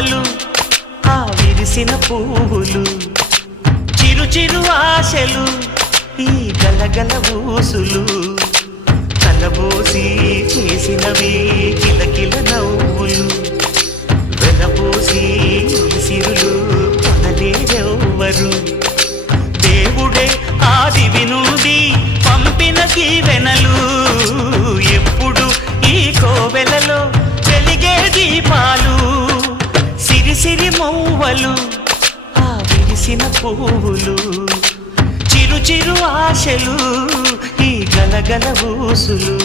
మౌవలు ఆ విరిసిన పువ్వులు చిరు చిరు ఆశలు ఈ గలగల ఊసులు కలబోసి చేసినవి కిలకిల నవ్వులు వెనబోసి సిరులు కొనలేరెవ్వరు దేవుడే ఆదివి నుండి పంపిన దీవెనలు ఎప్పుడు ఈ కోవెలలో వెలిగే దీపాలు సిరి మౌవలు ఆ విరిసిన పువ్వులు చిరు చిరు ఆశలు ఈ గలగల ఊసులు